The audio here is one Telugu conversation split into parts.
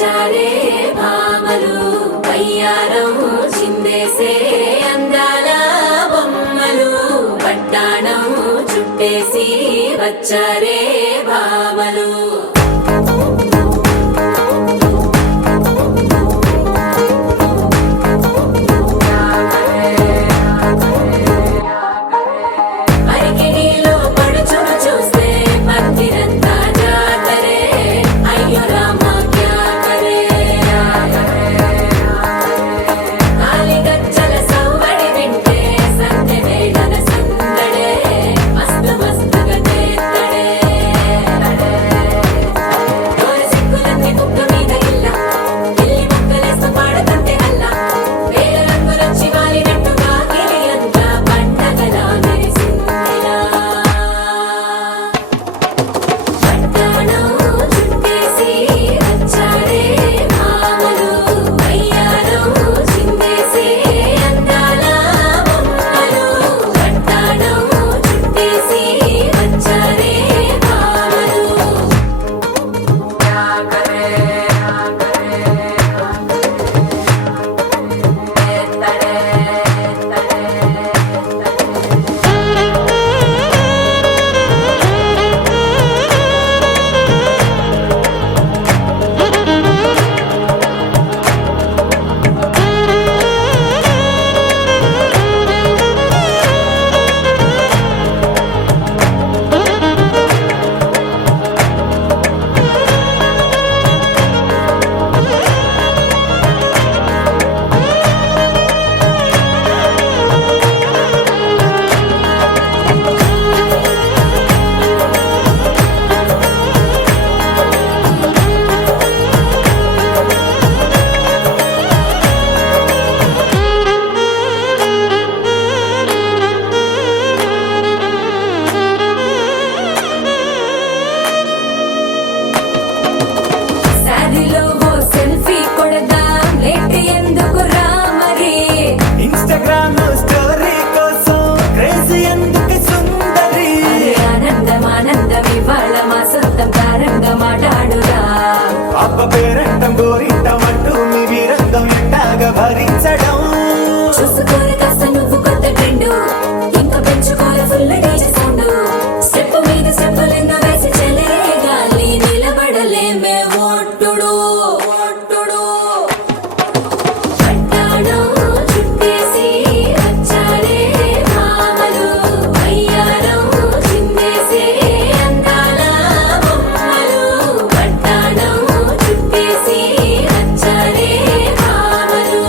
వచ్చారే భామలు వయ్యారం చిందేసే అందాల బొమ్మలు పట్టాణం చుట్టేసి వచ్చారే భామలు పేరంటం గోరింటమంటూ మీ వీరంగం ఎట్టాగా భరించడం చూసుకోరు కాస్త నువ్వు కొత్త ట్రెండు ఇంకా పెంచుకోలే ఫుల్ డీజే సౌండ్ స్టెప్ మీద స్టెప్పులెన్నో వేసి చెలే గాలి నిలబడలేమే ఓట్టుడు ఓట్టుడు పట్టాణం చుట్టేసి వచ్చారే భామలు వయ్యారం చిందేసే అందాల బొమ్మలు పట్టాణం చుట్టేసి వచ్చారే భామలు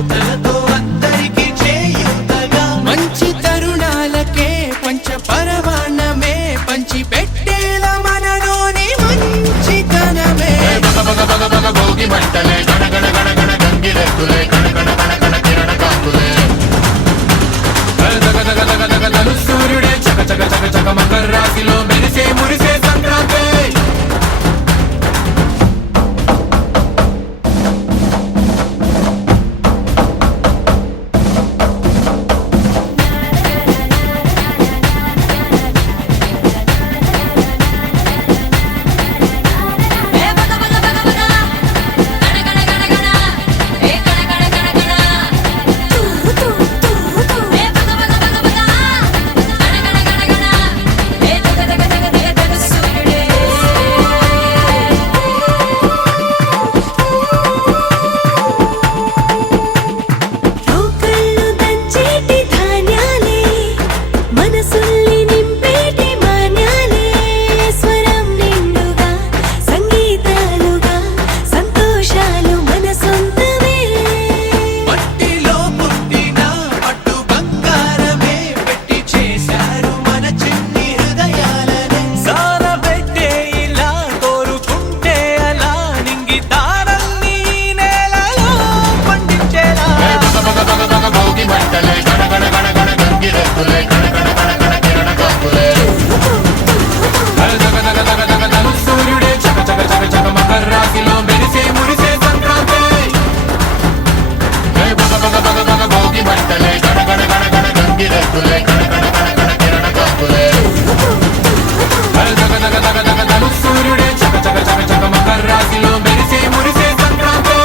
యువతలతో అందరికీ చేయూతగా మంచి తరుణాలకే పంచ పరవాణమే పంచి పెట్టేలా మనలోని మంచితనమే భోగి మంటలే గణగణ గణగణ గంగిరెద్దులే కణకణ కణకణ కిరణ కాంతులే దగ సూర్యుడే చక చక చక చక మకర రాశిలో మెరిసే మురిసే సంక్రాంతి ఏ బగ బగ బగ బగ గణ గణ గణ గణ ఏ గణ గణ గణ గణ తు తు తు తు ఏ బగ బగ బగ బగ గణ గణ గణ గణ ఏ దగ దగ దగ దగ దగ సూర్యుడే రోకళ్ళు దంచేటి ధాన్యాలే మనసుల్ని నింపేటి మాన్యాలే స్వరం నిండుగా సంగీతాలుగా సంతోషాలు మన సొంతమే మట్టిలో పుట్టిన పట్టు బంగారమే పెట్టి చేశారు మన చిన్ని హృదయాలనే సారబెట్టే ఇలా కోరుకుంటే అలా నింగి తారల్ని నేలలో పండించేలా భోగి మంటలే గణగణ గణగణ గంగిరెద్దులే కణకణ కణకణ కిరణ కాంతులే దగ సూర్యుడే చక చక చక చక మకర రాశిలో మెరిసే మురిసే సంక్రాంతి భోగి మంటలే గణగణ గణగణ గంగిరెద్దులే కణకణ కణకణ కిరణ కాంతులే దగ సూర్యుడే చక చక చక చక మకర రాశిలో మెరిసే మురిసే సంక్రాంతి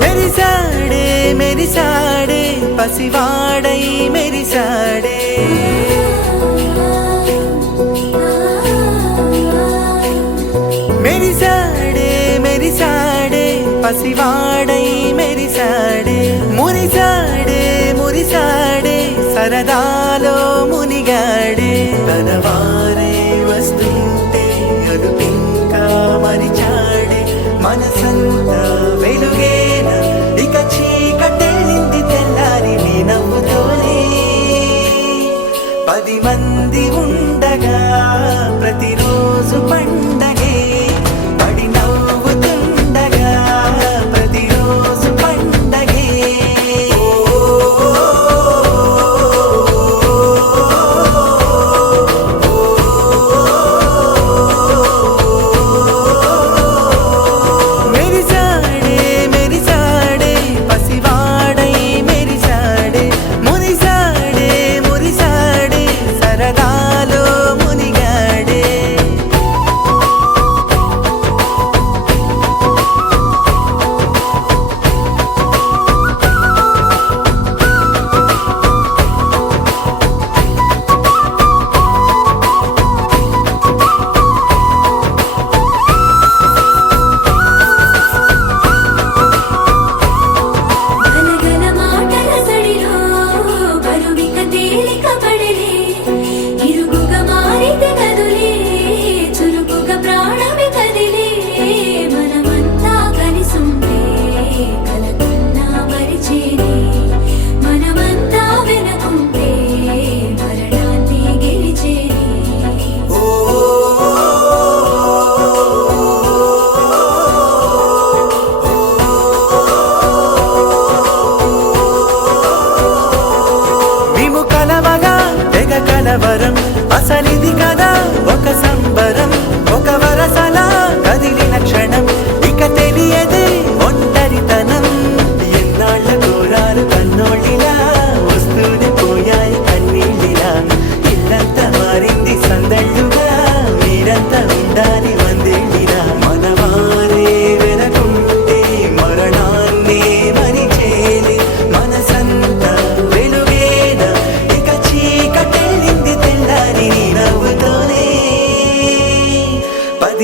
మెరిసాడే మెరిసాడే పసివాడై మెరిసాడే మెరిసాడే మెరిసాడే పసివాడై మెరిసాడే మురిసాడే మురిసాడే సరదాలో మునిగాడే తనవారే వస్తుంటే అదుపింకా మరిచాడే మనసంతా వెలుగేన ఇక చీకటెళ్ళింది తెల్లారి నీ నవ్వుతోనే 10 మంది ఉండగా ప్రతిరోజు పండగే పడి నవ్వుతుండగా ప్రతిరోజు పండగే ఓ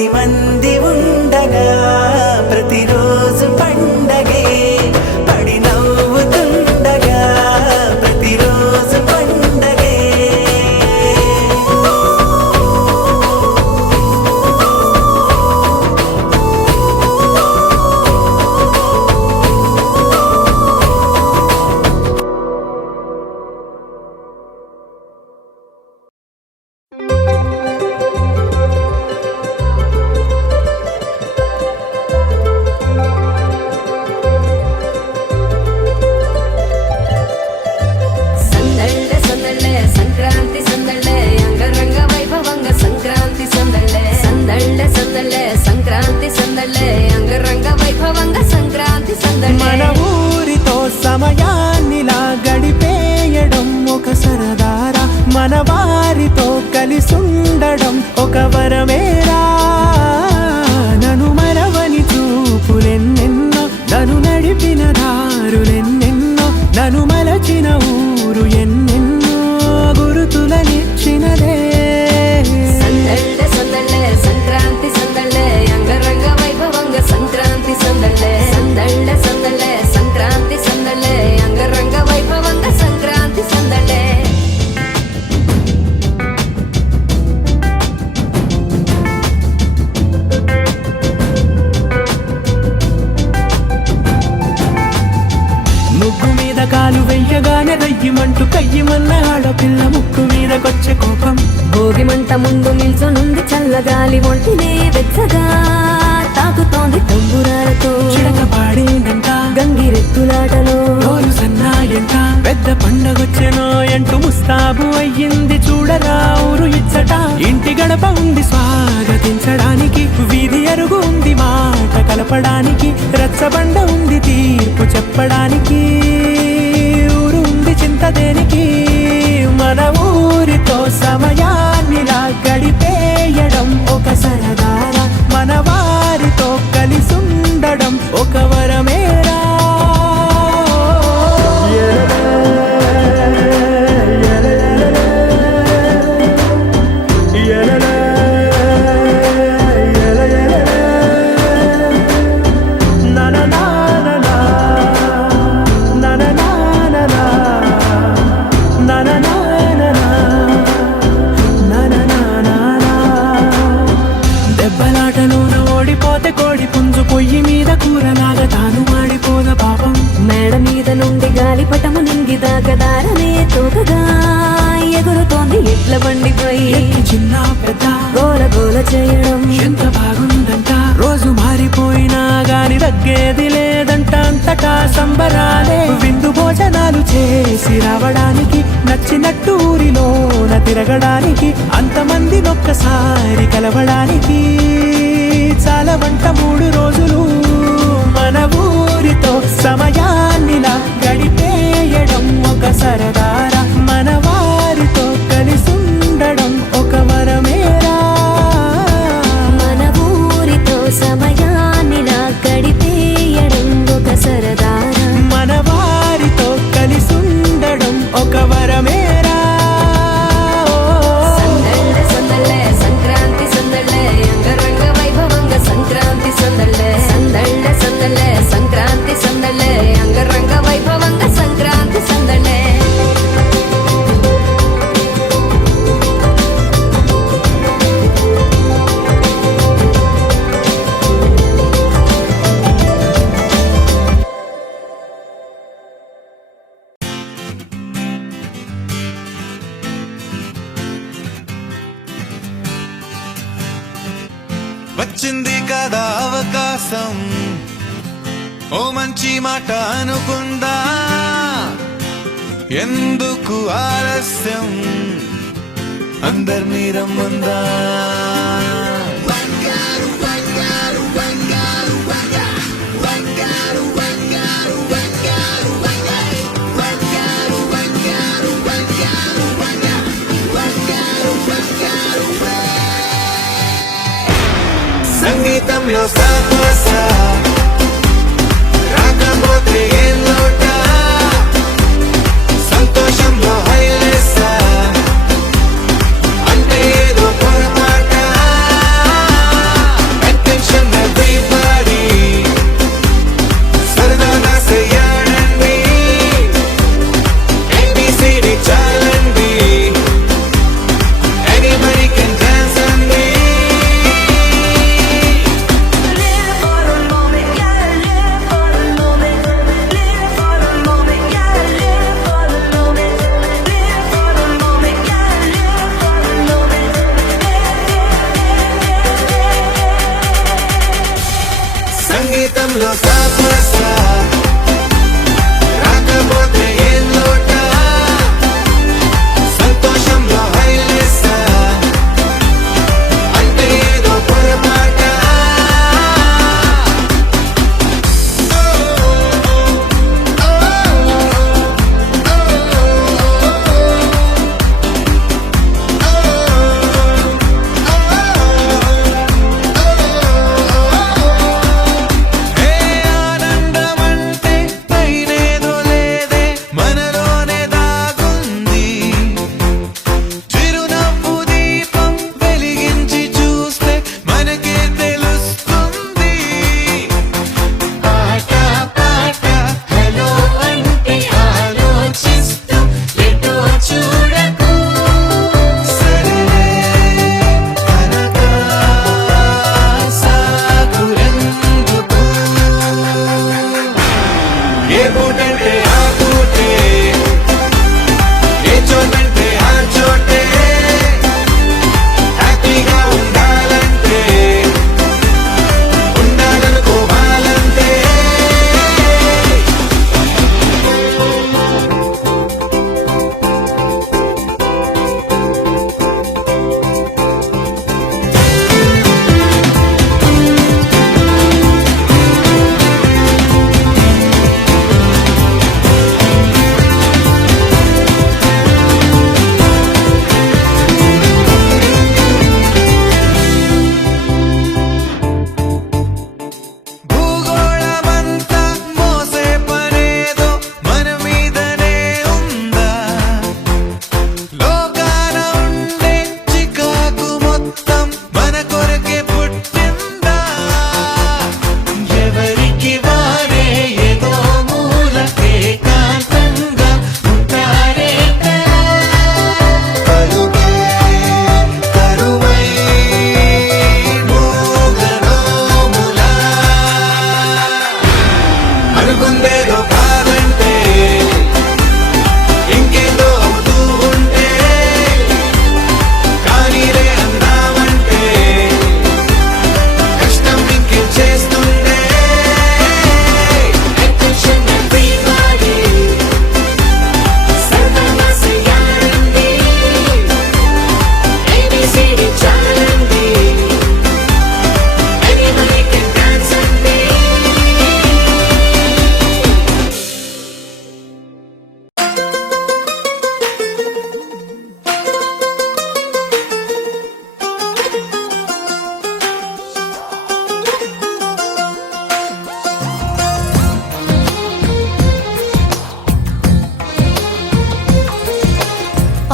10 మంది ఉండగా ప్రతిరోజు పండగే పడి నవ్వుతుండగా ప్రతిరోజు పండగే సందళ్ళే సందళ్ళే సంక్రాంతి సందళ్ళే అంగరంగ వైభవంగ సంక్రాంతి సందళ్ళే సందళ్ళే సందళ్ళే సంక్రాంతి సందళ్ళే అంగరంగ వైభవంగ సంక్రాంతి సందళ్ళే మన ఊరితో సమయాన్నిలా గడిపేయడం ఒక సరదారా మన వారితో కలిసుండడం ఒక వరమేరా నన్ను మరవని చూపులెన్నెన్నో నన్ను నడిపిన దారులెన్నెన్నో నన్ను మలచిన ఊరు ఎన్నెన్నో గురుతులనిచ్చినదే సందళ్ళే సందళ్ళే సంక్రాంతి సందళ్ళే అంగరంగ వైభవంగ సంక్రాంతి సందళ్ళే సందళ్ళే సందళ్ళే సంక్రాంతి సందళ్ళే అంగరంగ వైభవంగ సంక్రాంతి సందళ్ళే ముగ్గు మీద కాలు వెయ్యగానే రయ్యమంటూ కయ్యమన్న ఆడపిల్ల ముక్కు మీదకొచ్చే కోపం భోగి మంట ముందు నిల్చొనుంది చల్లగాలి ఒంటినే వెచ్చగా తాకుతోంది తంబురాలతో చిడక పాడేందంట గంగిరెద్దులాటలో రోజు సన్నాయంట పెద్ద పండగొచ్చెనో అంటూ ముస్తాబు అయ్యింది చూడరా ఊరు ఇచ్చట ఇంటి గడప ఉంది స్వాగతించడానికి వీధి అరుగు ఉంది మాట కలపడానికి రచ్చబండ ఉంది తీర్పు చెప్పడానికి ఊరు ఉంది చింత దేనికి మన ఊరితో సమయాన్నిలా గడిపేయడం ఒక సరదారా మన వారితో కలిసుండడం ఒక వరమేరా దెబ్బలాటలోన ఓడిపోతే కోడి పుంజు పొయ్యి మీద కూరలాగా తాను మాడిపోద పాపం మేడ మీద నుండి గాలిపటము నింగి దాకదారనే తోకగా ఎగురుతోంది ఎడ్ల బండిపై ఎక్కి చిన్న పెద్ద గోల గోల చేయడం ఎంత బాగుందంట రోజు మారిపోయినా గాని తగ్గేది లేదంట అంతటా సంబరాలే విందు భోజనాలు చేసి రావడానికి నచ్చినట్టు ఊరిలోన తిరగడానికి అంతమంది ఒక్కసారి కలవడానికి చాలా వంట 3 రోజులు మన ఊరితో సమయాన్నిలా గడిపేయడం ఒక సరదారా మన వారితో కలిసుండడం ఒక వరమేరా మన ఊరితో సమయాన్నిలా గడిపేయడం ఒక సరదారా మన వారితో కలిసుండడం ఒక వరమేరా సందళ్ళే సందళ్ళే సంక్రాంతి సందళ్ళే అంగరంగ వైభవంగ సంక్రాంతి సందళ్ళే సందళ్ళే సందళ్ళే సంక్రాంతి సందళ్ళే అంగరంగ వైభవంగ సంక్రాంతి సందళ్ళే వచ్చింది కదా అవకాశం ఓ మంచి మాట అనుకుందా ఎందుకు ఆలస్యం అందర్నీ రమ్మందా సంగీతంలో సామోస రాకపోతే ఏం లోట సంతోషంలో హైలేస అంటే ఏదో పొరపాట సంతోషంలో కాపురస్తా రాకపోతే ఏం లోట సంతోషంలో హైలేస్తా అంటే ఏదో పొరపాట ఏ ఆనందమంటే పైనేదో లేదే మనలోనే దాగుంది చిరునవ్వు దీపం వెలిగించి చూస్తే మనకే తెలుస్తుంది ఆట పాట హలో అంటే ఆలోచిస్తూ ఎటో చూడకు సరే కనక సాగురెందుకు ఏ పూటంటే ఆ పూటే ఏ చోటంటే ఆ చోటే హ్యాపీగా ఉండాలంటే ఉండాలనుకోవాలంటే భూగోళమంతా మోసే పనేదో మన మీదనే ఉందా లోకాన ఉండే చికాకు మొత్తం మన కొరకే పుట్టిందా ఎవరికి వారే ఏదో మూలకే కాంతంగా ఉంటారే కరువై కరువై మూగనోములా అనుకుందేదో కాదంటే ఇంకేదో అవుతూ ఉంటే కానీలే అందామంటే కష్టం ఇంకేం చేస్తుంటే Attention everybody, సరదాగా చేయాలండి ABCD చాలండి Anybody can dance అండి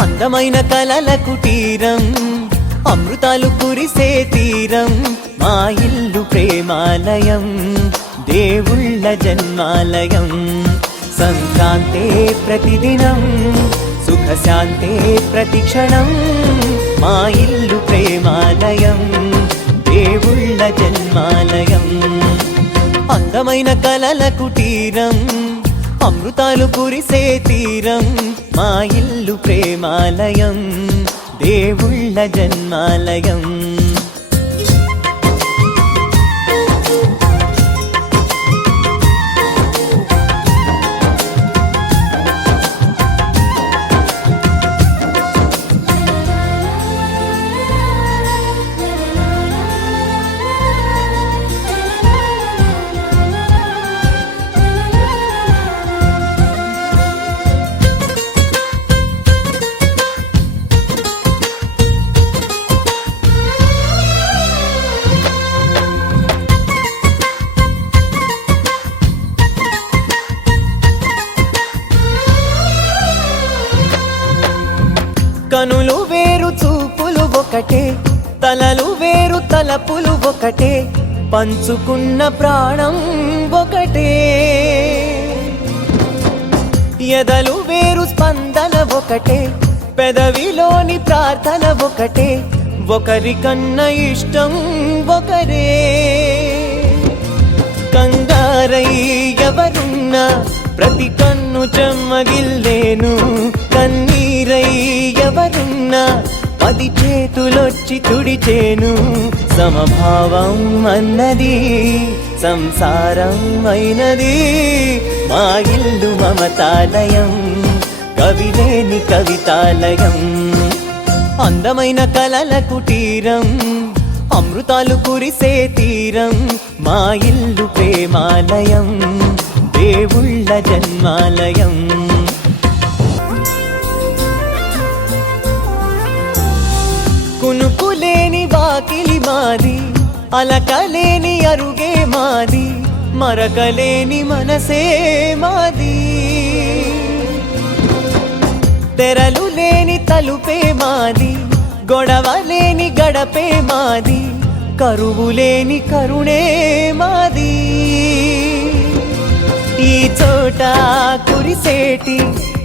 అందమైన కలల కుటీరం అమృతాలు కురిసే తీరం మా ఇల్లు ప్రేమాలయం దేవుళ్ళ జన్మాలయం సంక్రాంతే ప్రతిదినం సుఖశాంతే ప్రతిక్షణం మా ఇల్లు ప్రేమాలయం దేవుళ్ళ జన్మాలయం అందమైన కలల కుటీరం అమృతాలు కురిసే తీరం మా ఇల్లు ప్రేమాలయం దేవుళ్ళ జన్మాలయం కనులు వేరు చూపులు ఒకటే తలలు వేరు తలపులు ఒకటే పంచుకున్న ప్రాణం ఒకటే ఎదలు వేరు స్పందన ఒకటే పెదవిలోని ప్రార్థన ఒకటే ఒకరికన్నా ఇష్టం ఒకరే కంగారై ఎవరున్నా ప్రతి కన్ను చెమ్మగిల్లేను కన్నీరై ఎవరున్నా 10 చేతులొచ్చి తుడిచేను సమభావం అన్నది సంసారం అయినది మా ఇల్లు మమతాలయం కవిలేని కవితాలయం అందమైన కలల కుటీరం అమృతాలు కురిసే తీరం మా ఇల్లు ప్రేమాలయం దేవుళ్ళ జన్మాలయం కునుకులేని వాకిలి మాది అలకలేని అరుగే మాది మరకలేని మనసే మాది తెరలు లేని తలుపే మాది గొడవ లేని గడపే మాది కరువు లేని కరుణే మాది ఈ చోట కురిసేటి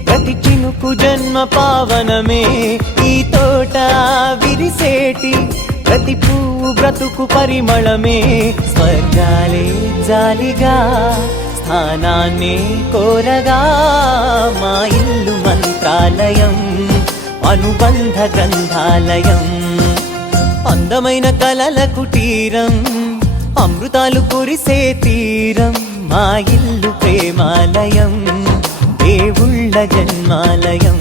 ప్రతి చినుకు జన్మ పావనమే ఈ తోట విరిసేటి ప్రతి పువ్వు బ్రతుకు పరిమళమే స్వర్గాలే జాలిగా స్థానాన్ని కోరగా మా ఇల్లు మంత్రాలయం అనుబంధ గ్రంథాలయం అందమైన కలల కుటీరం అమృతాలు కురిసే తీరం మా ఇల్లు ప్రేమాలయం దేవుళ్ళ జన్మాలయం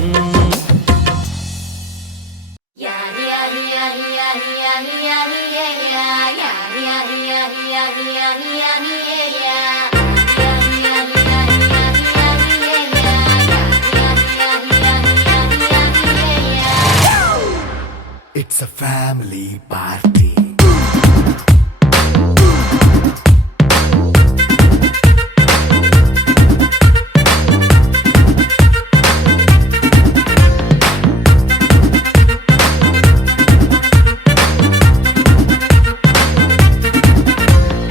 It's a family party.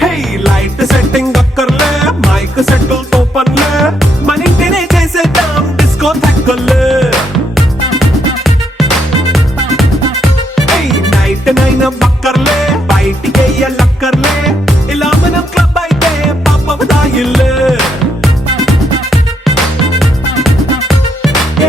Hey, light setting అక్కర్లే మైక్ సెట్టిల్ తో పనులే మన ఇంటినే చేసేద్దాం డిస్కో థక్కర్లే నైట్ బక్కర్లే బయటికి లక్కర్లే ఇలా మనం క్లబ్ అయితే పాపదాయిల్లే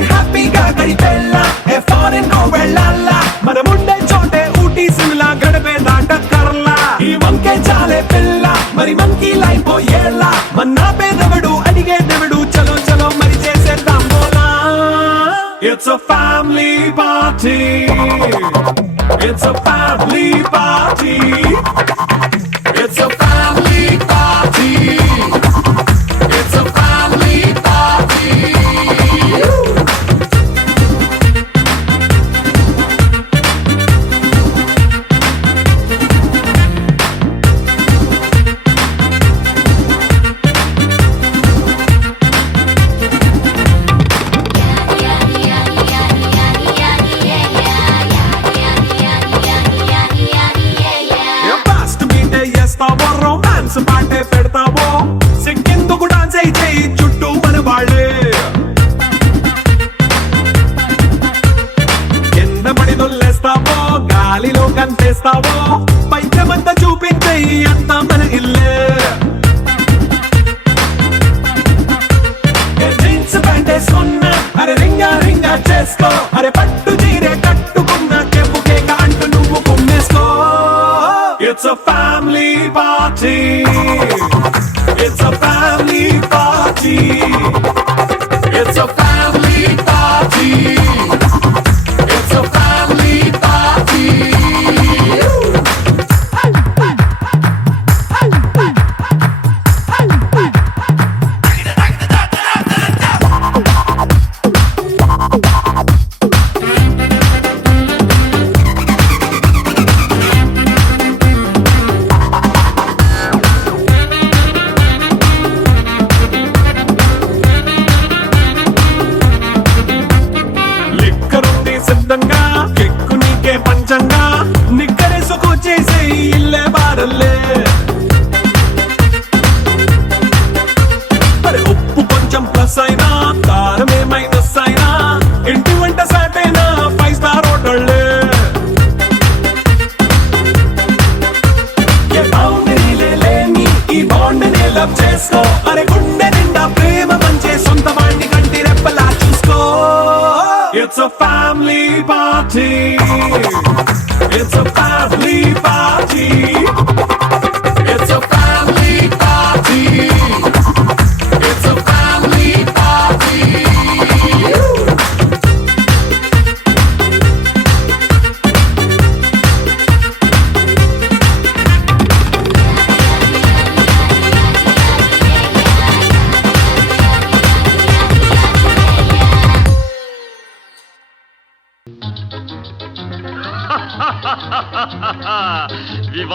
హ్యాపీగా గడిపెళ్ళ ఏ ఫారెన్ నో వెళ్ళాలా మనముండే చోటే ఊటీ సిమ్లా గడిపే దాటక్కర్లా ఈ వంకే చాలే పిల్ల మరి మంకీ లైఫ్ ఏళ్ళ మన్నా పేదవడు అడిగేదెవడు చలో చలో మరి చేసేద్దాం బోలా It's a family party. It's a family party. It's a family party. It's a family party. Romance పాటే పెడతావో సిక్కిందుకు డాన్స్ అయి చేయి చుట్టూ మన వాళ్ళే కింద పడి దొల్లేస్తావో గాలిలో కంటేస్తావో పైకమంతా చూపించేయి అంతా మన ఇల్లే జీన్స్ ప్యాంట్ వేసుకున్నా అరే రింగా రింగా చేసుకో అరే పట్టు చీరే కట్టుకున్నా చెప్పుకే అంటూ నువ్వు కుమ్మేసుకో It's a family party. It's a family party. It's a family party. It's a family party. It's a family party.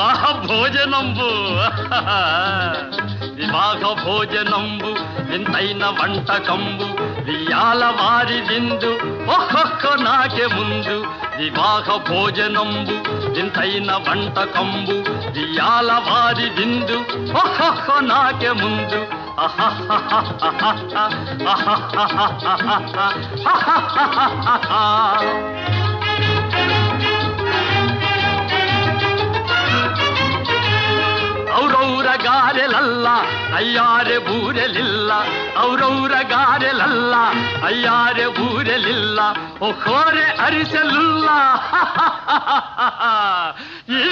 వివాహ భోజనంబు వివాహ భోజనంబు వింతైన వంటకంబు వియాల వారి విందు ఒక్కొక్క నాకే ముందు వివాహ భోజనంబు వింతైన వంటకంబు వియాల వారి విందు ఒక్కొక్క నాకే ముందు ಔರೌರ ಗಾರೆಲಲ್ಲ ಅಯ್ಯಾರೆ ಬೂರೆಲಿಲ್ಲ ಔರೌರ ಗಾರೆಲಲ್ಲ ಅಯ್ಯಾರೆ ಬೂರೆಲಿಲ್ಲ ಒಕ್ಕೋರೆ ಅರಿಸಲಿಲ್ಲ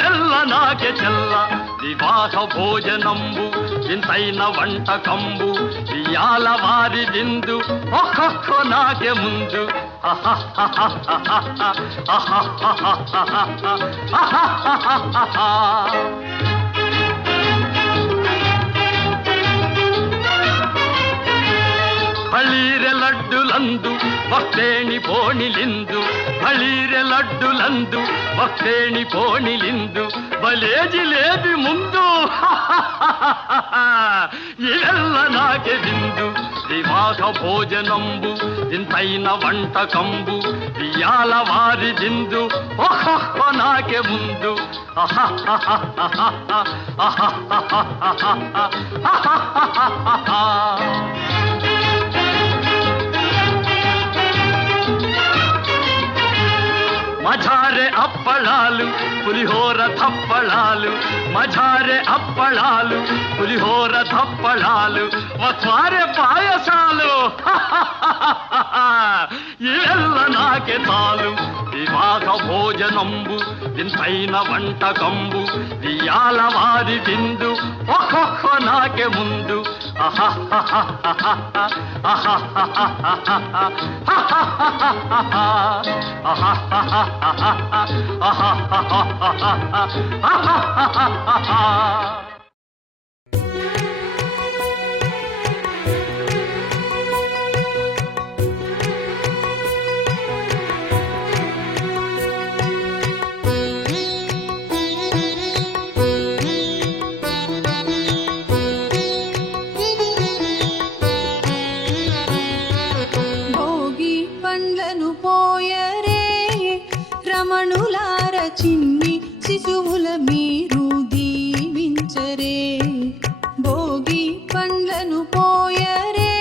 ಎಲ್ಲ ನಾಕೆ ಚೆಲ್ಲ ವಿವಾಹ ಭೋಜನಂಬು ಇಂತೈನ వంటకంబు వియాల వారి విందు ఒక్కొక్క నాకే ముందు ಬಳೀರೆ ಲಡ್ಡುಲಂದು ಭಕ್ತೇಣಿ ಪೋಣಿಲಿಂದು ಬಳೀರೆ ಲಡ್ಡುಲಂದು ಭಕ್ತೇಣಿ ಪೋಣಿಲಿಂದು ಬಲೇಜಿ ಲೇಬಿ ಮುಂದು ಇವೆಲ್ಲ ನಾಕೆ ಬಿಂದು వివాహ భోజనంబు ఇంతైన వంటకంబు వియాల వారి విందు ఒక్కొక్క నాకే ముందు మజారే అప్పళాలు పులిహోర తప్పళాలు మజారే అప్పళాలు పులిహోర తప్పళాలు మసారే పాయసాలు ఇవెల్ల నాకే తాలు వివాహ భోజనంబు ఇంతైన వంటకంబు వియాల వారి విందు ఒక్కొక్క నాకే ముందు భోగి పండ్లను పోయరే రమణులార చిన్ని శిశువుల మీరు దీవించరే భోగి పండ్లను పోయరే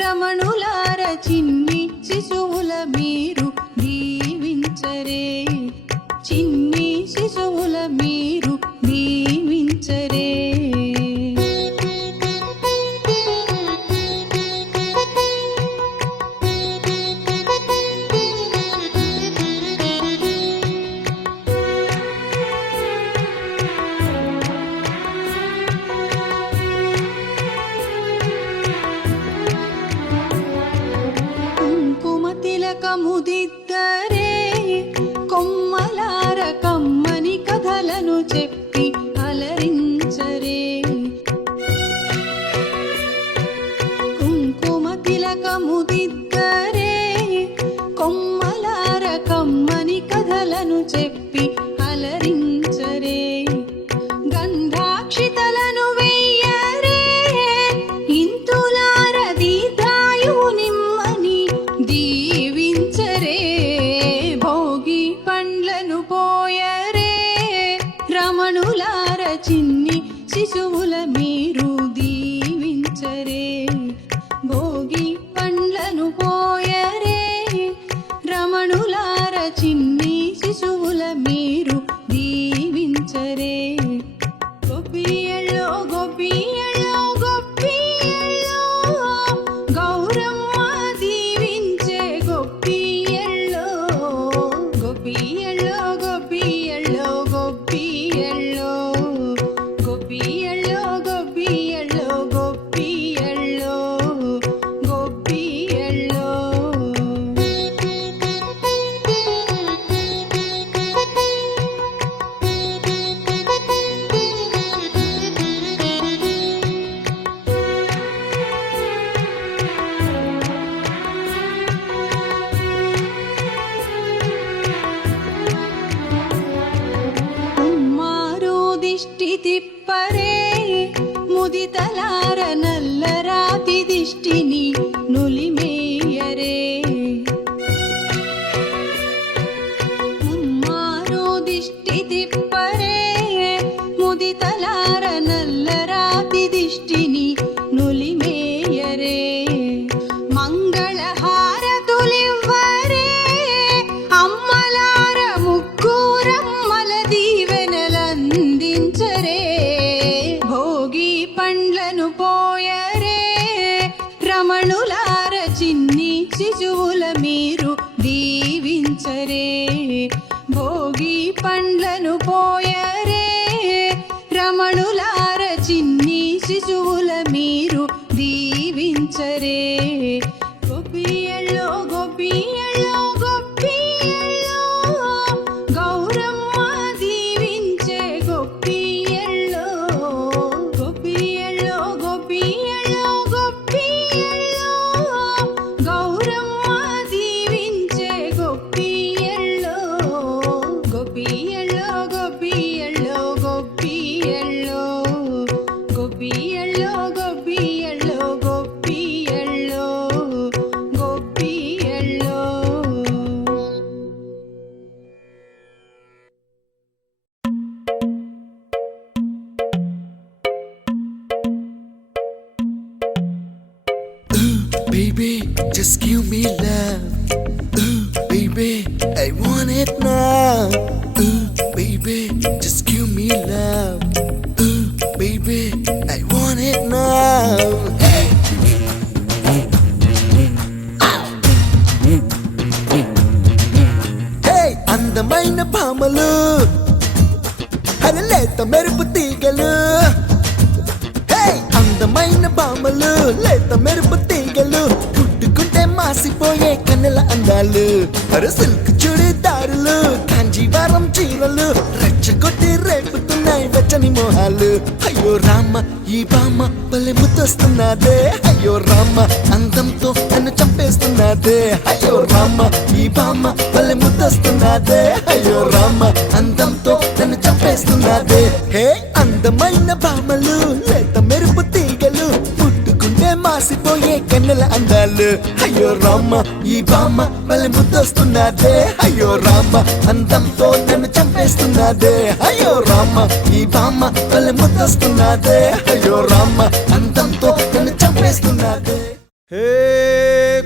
రమణులార చిన్ని శిశువుల మీరు దీవించరే చిన్ని శిశువుల మీరు దీవించరే కుంకుమ తిలకముదిద్దరే కొమ్మలార కమ్మని కథలను చెప్పి అలరించరే కుంకుమ తిలకముదిద్దరే కొమ్మలార కమ్మని కథలను చెప్పి అలరించరే గంధాక్షితలను వెయ్యరే ఇంతులార దీర్ఘాయువు నిమ్మని దీవించరే భోగి పండ్లను పోయరే రమణులార చిన్ని శిశువుల మీరు దీవించరే భోగి పండ్లను పోయరే రమణులార చిన్ని శిశువుల మీరు దీవించరే గోపియల్లో గోపియల్లో గోపియల్లో గౌరమ్మ దీవించే గోపియల్లో గోపియల్లో గోపియల్లో గోపియల్లో గోపియల్లో గోపియల్లో గోపియల్లో దిష్టి తిప్పరే ముదితలార నల్లరాతి దిష్టిని నులిమేయరే ముమ్మారో దిష్టి తిప్పరే ముదితలార నల్లరాతి దిష్టిని నులిమేయరే మంగళహారతులివ్వరే అమ్మలార ముగ్గురమ్మల దీవెనలందించరే భోగి పండ్లను పోయరే రమణులార చిన్ని శిశువుల మీరు దీవించరే భోగి పండ్లను పోయరే రమణులార చిన్ని శిశువుల మీరు దీవించరే గోపియల్లో గోపియల్లో గోపియల్లో గౌరమ్మ దీవించే గోపియల్లో గోపియల్లో గోపియల్లో గోపియల్లో గౌరమ్మ దీవించే గోపియల్లో గోపియల్లో గోపియల్లో గోపియల్లో గోపియల్లో గోపియల్లో గోపియల్లో గోపియల్లో Baby, just give me love. Baby, I want it now. Baby, just give me love. Baby, I want it now. Hey. Hey, అందమైన భామలు అరలేత మెరుపు తీగలు Hey, అందమైన భామలు లేత మెరుపు తీగలు పుట్టుకుంటే మాసిపోయే కన్నెల అందాలు అరే సిల్క్ చుడిదారులు కాంజీవరం చీరలు రెచ్చగొట్టి రేపుతున్నాయి వెచ్చని మోహాలు అయ్యో రామ ఈ బామ్మ భలే ముద్దొస్తున్నదే అయ్యో రామ అందంతో నన్ను చంపేస్తున్నదే అయ్యో రామ ఈ బామ్మ భలే ముద్దొస్తున్నదే అయ్యో రామ అందంతో నన్ను చంపేస్తున్నదే హే అందమైన భామలు లేత మెరుపు తీగలు పుట్టుకుంటే మాసిపోయే కన్నెల అందాలు అయ్యో రామ ఈ బామ్మ భలే ముద్దొస్తున్నదే అయ్యో రామ అందంతో నన్ను చంపేస్తున్నదే అయ్యో రామ ఈ బామ్మ భలే ముద్దొస్తున్నదే అయ్యో రామ అందంతో నన్ను చంపేస్తున్నదే హే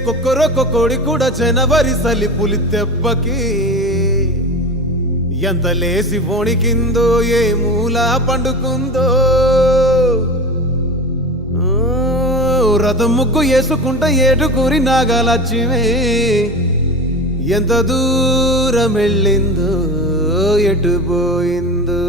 కొక్కరొక్క కోడి కూడా జనవరి సలి పులి దెబ్బకి ఎంత లేసి వణికిందో ఏ మూల పండుకుందో రథం ముగ్గు వేసుకుంటా ఏడుకూరి నాగలక్ష్మి ఎంత దూరం వెళ్ళిందో ఎటు పోయిందో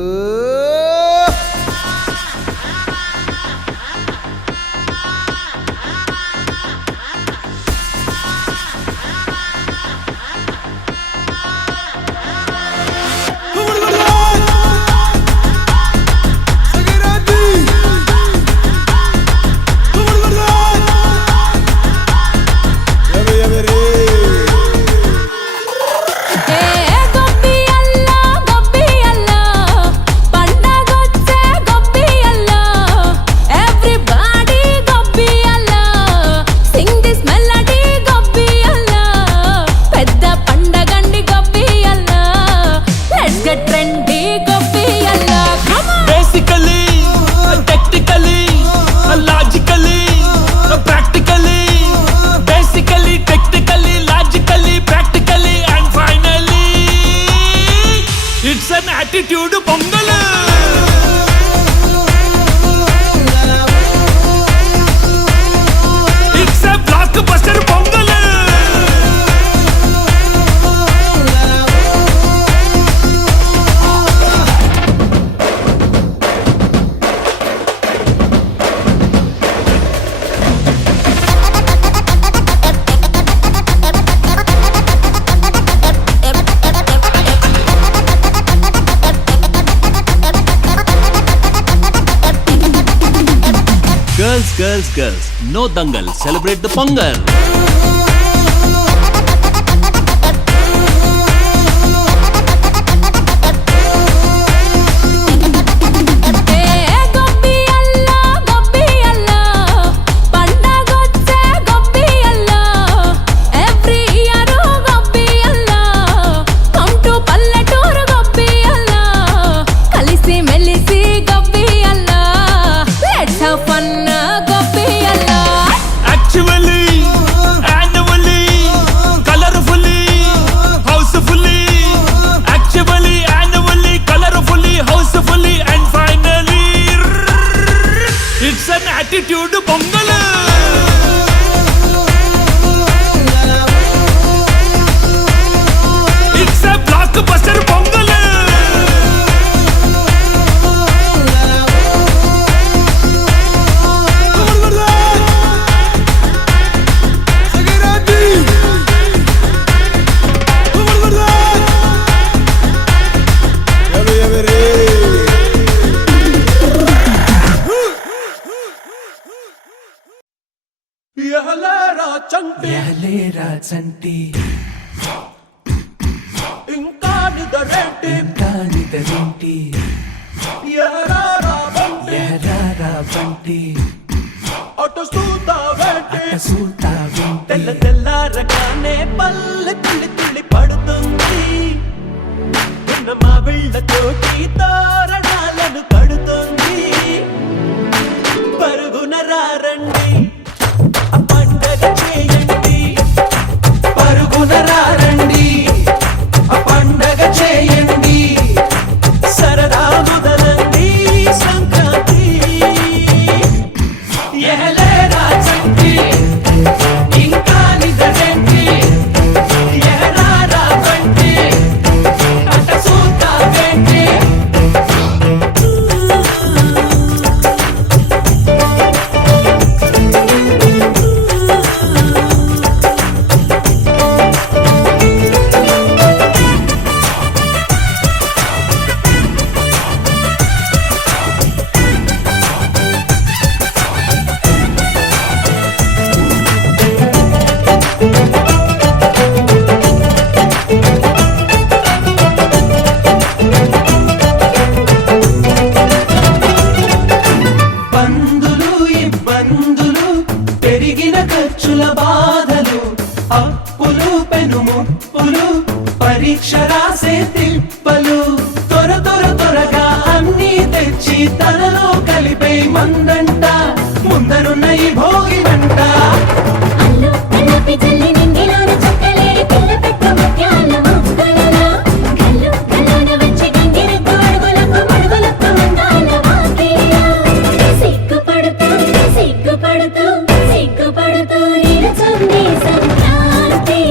attitude pongal it's a block buster pongal Girls, no dangal, celebrate the Pongal. చాలేరా చంటి ఇంకా నిదరేంటి ఇంకా నిదరేంటి ఎరారా బంటి ఎరారా బంటి అటు చూస్తావేంటి సూతావేంటి తెల్ల తెల్లారగానే పల్లె తుళ్ళి తుళ్ళి పడుతుంది నిన్న మా వీళ్ళతోటి తోరణాలను కడుతుంది పరుగున రారండి ఆ పండగ చేయండి పరుగున రారండి ఆ పండగ చేయండి సరదా మొదలండి సంక్రాంతి ఎహలేరా చంటి ఇంకా నిదరేంటి ఎహరారా బంటి అట సూతావేంటి పందులు ఇబ్బందులు పెరిగిన ఖర్చుల బాధలు అప్పులు పెనుముప్పులు పరీక్ష రాసే తిప్పలు త్వరగా అన్నీ తెచ్చి తనలో కలిపే మందంట ముందరున్న ఈ భోగినంట అల్లు కలపి జల్లి నింగిలోన చుక్కలేడి పిల్ల పెట్టు ముత్యాల మొగ్గలలో గల్లు గల్లున వచ్చి గంగిరెద్దు అడుగులకు మడుగులకు అందాల వాకిలిలో సిగ్గుపడుతూ సిగ్గుపడుతూ సిగ్గుపడుతూ నిలుచుంది సంక్రాంతి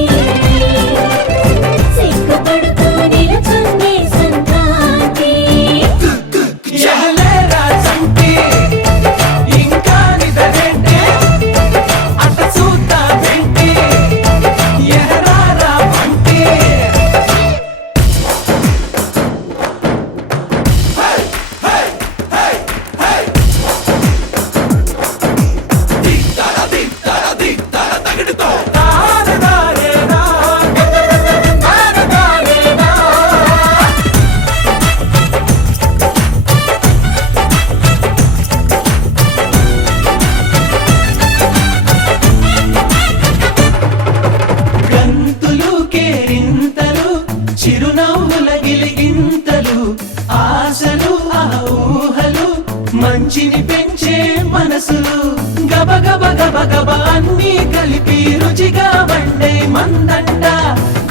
సిగ్గుపడుతూ నిలుచుంది సంక్రాంతి ఎహలేరా చంటి ఇంకా నిదరేంటి అట సూతావేంటి ఎహరారా బంటి గంతులు కేరింతలు చిరునవ్వుల గిలిగింతలు ఆశలు ఆ ఊహలు మంచిని పెంచే మనసులు గబ గబ గబ గబ అన్నీ కలిపి రుచిగా వండే మందంట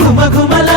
గుమ గుమల